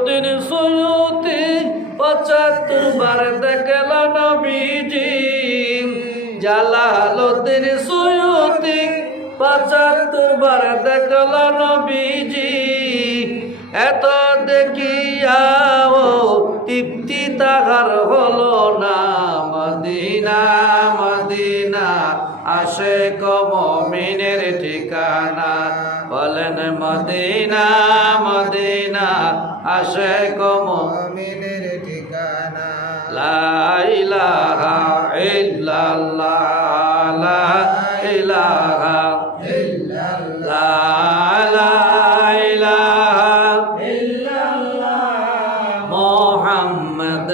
Jalaluddin Suyuti ৭৫ বার দেখল নবীজি Jalaluddin Suyuti ৭৫ বার দেখল নবীজি এত দেখিয়াও তৃপ্তি তাহার হলো না মদিনা মদিনা আশিক মুমিনের ঠিকানা বলেন মদিনা মদিনা আশিক মুমিনের ঠিকানা লা ইলাহা ইল্লাল্লাহ লা ইলাহা ইল্লাল্লাহ লা ইলাহা ইল্লাল্লাহ মুহাম্মদ